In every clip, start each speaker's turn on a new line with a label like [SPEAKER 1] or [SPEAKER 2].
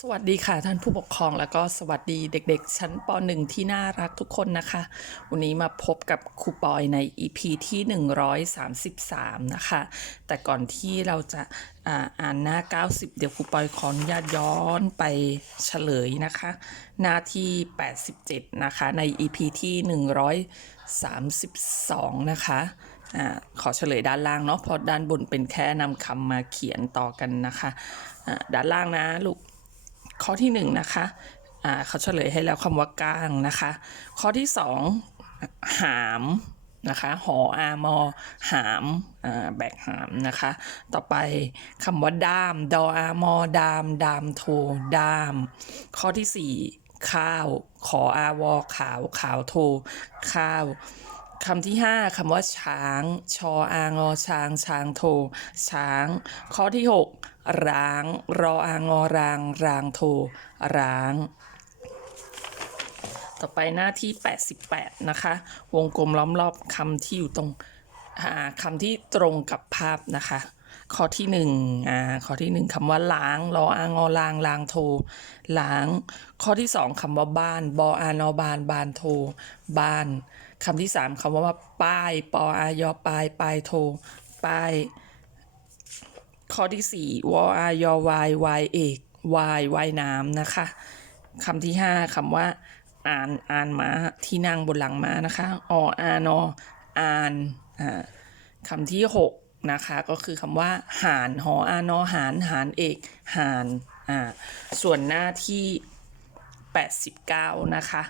[SPEAKER 1] สวัสดีค่ะท่านผู้ปกครองแล้วก็สวัสดีเด็กๆ ชั้นป .1 ที่น่ารักทุกคนนะคะ วันนี้มาพบกับครูปอยใน EP ที่ 133 นะคะ แต่ก่อนที่เราจะอ่านหน้า 90 เดี๋ยวครูปอยขออนุญาตย้อนไปเฉลยนะคะ หน้าที่ 87 นะคะ ใน EP ที่ 132 นะคะอขอเฉลยด้านล่างเนาะเพราะด้านบนเป็นแค่นำคำมาเขียนต่อกันนะคะ ด้านล่างนะลูก ข้อที่หนึ่งนะคะอ่าเขาเฉลยให้แล้วคำว่าก้างนะคะ ข้อที่สองหามนะคะหออามอหามแบกหามนะคะ ต่อไปคำว่าด้าม ดออามอดาม ดามโทดาม ข้อที่สี่ข้าว ขออาวอขาว ขาวโท ข้าว คำที่ห้าคำว่าช้าง ชออางอช้าง ช้างโท ช้าง ข้อที่หกร้าง รออางอราง รางโท ร้าง ต่อไปหน้าที่ 88 นะคะ วงกลมล้อมรอบคำที่อยู่ตรงอ่าคำที่ตรงกับภาพนะคะ ข้อที่หนึ่งอ่าข้อที่หนึ่งคำว่าล้าง รออางอลางลางโทล้าง ข้อที่สองคำว่าบ้าน บออานอบาน บานโท บ้าน คำที่สามคำว่าป้ายปออายอปลายปลายโทป้ายข้อที่สี่วออายอวายวายเอกวายวายน้ำนะคะคำที่ห้าคำว่าอ่านอ่านม้าที่นั่งบนหลังม้านะคะออานออ่านอ่าคำที่หกนะคะก็คือคำว่า หานหออานอหานหานเอกหานอ่าส่วนหน้าที่ 89 นะคะ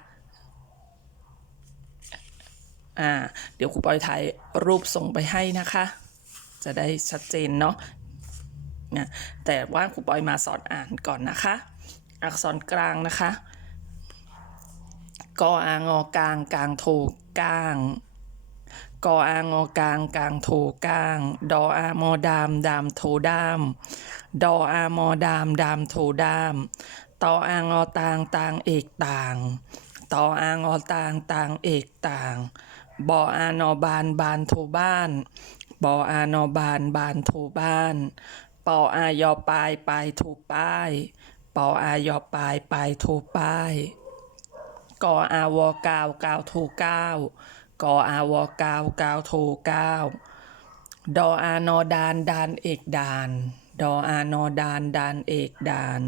[SPEAKER 1] อ่าเดี๋ยวครูปอยถ่ายรูปส่งไปให้นะคะ จะได้ชัดเจนเนาะนะแต่ว่าครูปอยมาสอนอ่านก่อนนะคะ อักษรกลางนะคะกออางอกลางกลางโทก้างกออางอกลางกลางโทก้าง ดออามอดามดามโทดาม ดออามอดามดามโทดามตออางอตางตางเอกต่าง ตออางอตางตางเอกต่าง บออานอบานบานโทบ้าน บออานอบานบานโทบ้าน ปออายอปลายปลายโทป้าย ปออายอปลายปลายโทป้ายกออาวอกาวกาวโทเก้ากออาวอกาวกาวโทเก้าดออานอดานดานเอกดาน ดออานอดานดานเอกดาน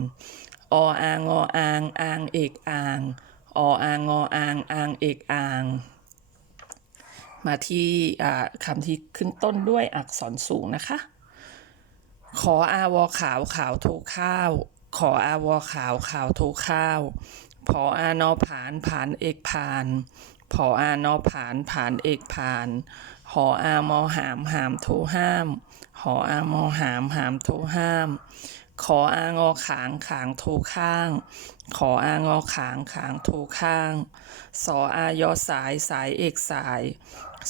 [SPEAKER 1] ออางออางอางเอกอาง ออางออางอางเอกอาง มาที่คำที่ขึ้นต้นด้วยอักษรสูงนะคะ ขออาวอขาวขาวโทข้าว ขออาวอขาวขาวโทข้าวพออานอผานผานเอกผานพออานอผานผานเอกผาน หออามอหามหามโทห้าม หออามอหามหามโทห้าม ขออางอขางขางโทข้าง ขออางอขางขางโทข้าง สออายอสายสายเอกสาย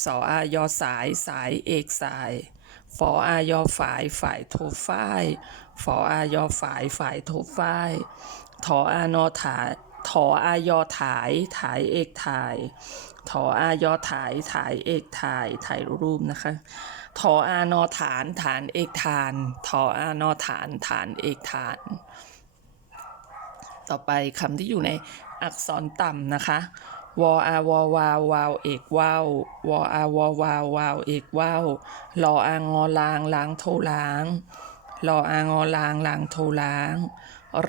[SPEAKER 1] สออายอสายสายเอกสายฟออายอฝ่ายฝ่ายโทฝ้ายฟออายอฝ่ายฝ่ายโทฝ้ายทออานอถายทออายอถ่ายถ่ายเอกถ่ายทออายอถ่ายถ่ายเอกถ่ายถ่ายรูปนะคะ ทออานอฐานฐานเอกฐานทออานอฐานฐานเอกฐาน ต่อไปคำที่อยู่ในอักษรต่ำนะคะ วออาวอวาววาวเอกว้าววออาวอวาววาวเอกว้าวลออางอลางลางโทลางรออางอลางลางโทลาง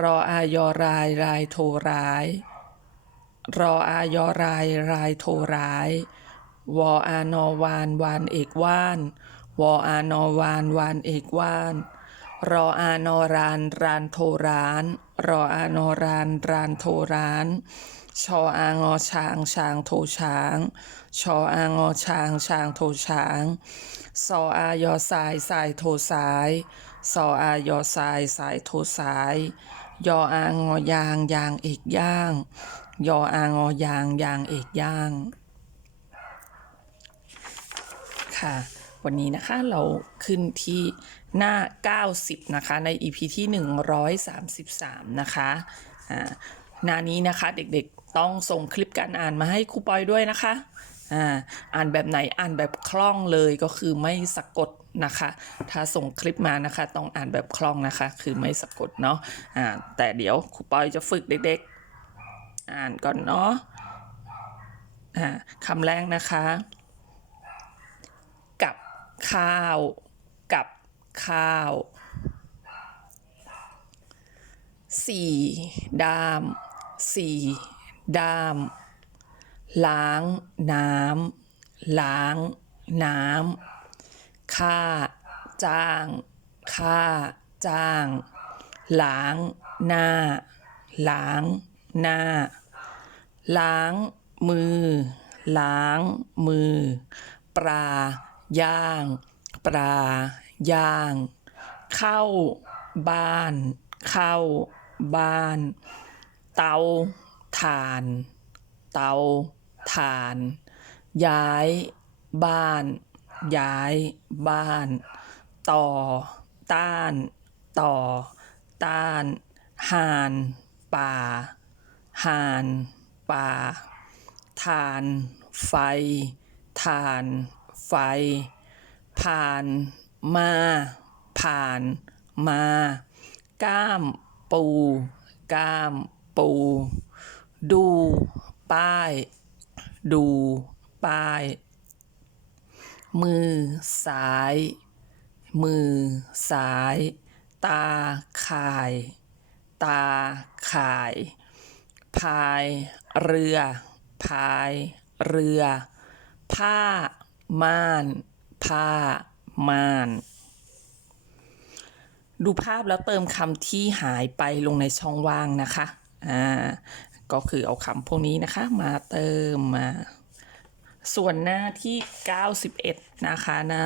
[SPEAKER 1] รออายอรายรายโทร้าย รออายอรายรายโทร้ายวออานอวานวานเอกว่าน วออานอวานวานเอกว่าน รออานอรานรานโทราน รออานอรานรานโทรานชออางอช้างช้างโทช้าง ชออางอช้างช้างโทช้างซออายอสายสายโทสายซออายอสายสายโทสาย ยออางอยางยางเอกย่าง ยออางอยางยางเอกย่าง ค่ะ วันนี้นะคะเราขึ้นที่หน้า 90 นะคะ ใน EP ที่ 133 นะคะอ่าหน้านี้นะคะเด็กๆต้องส่งคลิปการอ่านมาให้ครูปอยด้วยนะคะอ่าอ่านแบบไหนอ่านแบบคล่องเลยก็คือไม่สะกดนะคะ ถ้าส่งคลิปมานะคะ ต้องอ่านแบบคล่องนะคะ คือไม่สะกดเนาะอ่าแต่เดี๋ยวครูปอยจะฝึกเด็กๆ อ่านก่อนเนาะอ่าคำแรกนะคะ ข้าว กับข้าวสี่ด้ามสี่ด้าม ล้าง น้ำล้าง น้ำค่า จ้าง ค่า จ้าง ล้าง หน้า ล้าง หน้า ล้าง มือ ล้าง มือ ปลา ย่าง ปลา ย่าง เข้า บ้าน เข้า บ้าน เตาถ่าน เตาถ่าน ย้าย บ้าน ย้าย บ้าน ต่อ ต้าน ต่อ ต้าน ห่าน ป่า ห่าน ป่า ทาน ไฟ ทาน ไฟ ผ่าน มา ผ่าน มา ก้าม ปู ก้าม ปู ดู ป้าย ดู ป้าย มือซ้าย มือซ้าย ตาข่าย ตาข่าย พาย เรือ พาย เรือ ผ้า ม่าน ผ้า ม่าน ดูภาพแล้วเติมคำที่หายไปลงในช่องว่างนะคะ อ่า ก็คือเอาคำพวกนี้นะคะ มาเติมมา ส่วนหน้าที่ 91 นะคะ หน้า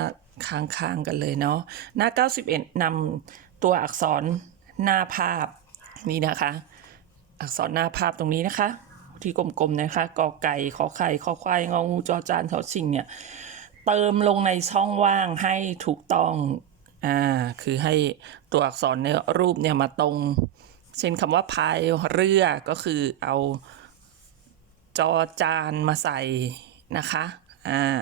[SPEAKER 1] ข้างๆกันเลยเนาะ หน้า 91นำตัวอักษรหน้าภาพนี่นะคะ อักษรหน้าภาพตรงนี้นะคะที่กลมๆนะคะ กอไก่ ขอไข่ ขอควาย งองู จอจานทอชิงเนี่ย เติมลงในช่องว่างให้ถูกต้องอ่าคือให้ตัวอักษรในรูปเนี่ยมาตรง เช่นคำว่าพายเรือก็คือเอาจอจานมาใส่นะคะอ่า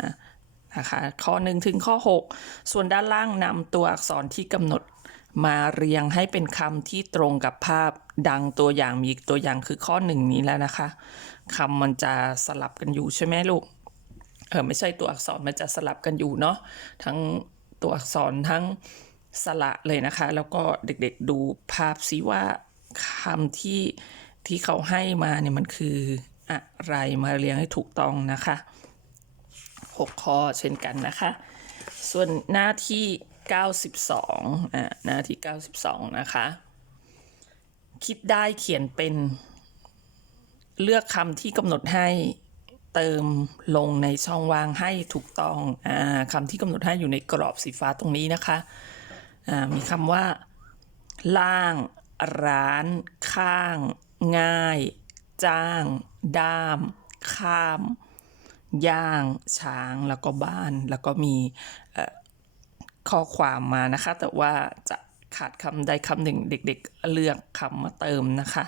[SPEAKER 1] นะคะข้อหนึ่งถึงข้อ 6 ส่วนด้านล่างนำตัวอักษรที่กำหนดมาเรียงให้เป็นคำที่ตรงกับภาพดังตัวอย่างมีตัวอย่างคือข้อหนึ่งนี้แล้วนะคะคำมันจะสลับกันอยู่ใช่ไหมลูก เออไม่ใช่ตัวอักษรมันจะสลับกันอยู่เนาะทั้งตัวอักษรทั้งสระเลยนะคะ แล้วก็เด็กๆดูภาพซิว่าคำที่ที่เขาให้มาเนี่ยมันคืออะไรมาเรียงให้ถูกต้องนะคะหกข้อเช่นกันนะคะ ส่วนหน้าที่ 92อ่าหน้าที่ 92 นะคะ คิดได้เขียนเป็นเลือกคำที่กำหนดให้ เติมลงในช่องว่างให้ถูกต้องอคำที่กำหนดให้อยู่ในกรอบสีฟ้าตรงนี้นะคะมีคำว่า ล่าง ร้าน ข้าง ง่าย จ้าง ด้าม ข้าม ย่าง ช้าง แล้วก็บ้าน แล้วก็มีข้อความมานะคะ แต่ว่าจะขาดคำใดคำหนึ่งเด็กๆเลือกคำมาเติมนะคะ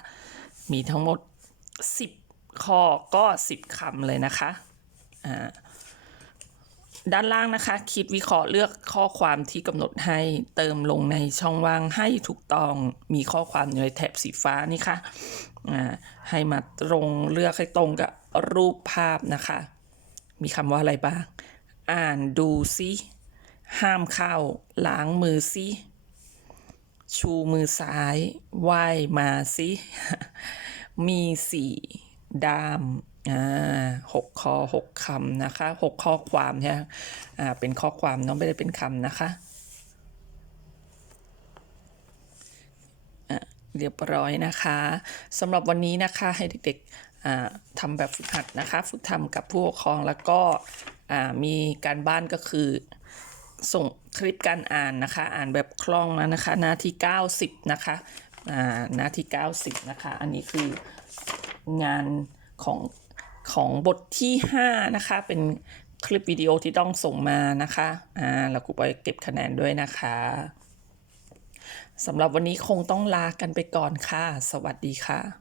[SPEAKER 1] มีทั้งหมด 10 ข้อก็ 10คำเลยนะคะอ่าด้านล่างนะคะ คิดวิเคราะห์เลือกข้อความที่กำหนดให้เติมลงในช่องว่างให้ถูกต้องมีข้อความอยู่ในแถบสีฟ้านี่ค่ะอ่าให้มาตรงเลือกให้ตรงกับรูปภาพนะคะ มีคำว่าอะไรบ้าง อ่านดูซิห้ามเข้าล้างมือซิชูมือซ้ายไหว้มาซิมีสี่ ด้ามอ่าหกข้อหกคำนะคะหกข้อความเนี่ยอ่าเป็นข้อความเน้องไม่ได้เป็นคำนะคะอะเรียบร้อยนะคะสำหรับวันนี้นะคะให้เด็กๆอ่าทำแบบฝึกหัดนะคะ ฝึกทำกับผู้ปกครองแล้วก็อ่ามีการบ้านก็คือส่งคลิปการอ่านนะคะ อ่านแบบคล่องนะนะคะ หน้าที่ 90 นะคะอ่าหน้าที่ 90 นะคะ อันนี้คือ งานของของบทที่ 5 นะคะ เป็นคลิปวิดีโอที่ต้องส่งมานะคะอ่าแล้วครูไปเก็บคะแนนด้วยนะคะสำหรับวันนี้คงต้องลากันไปก่อนค่ะ สวัสดีค่ะ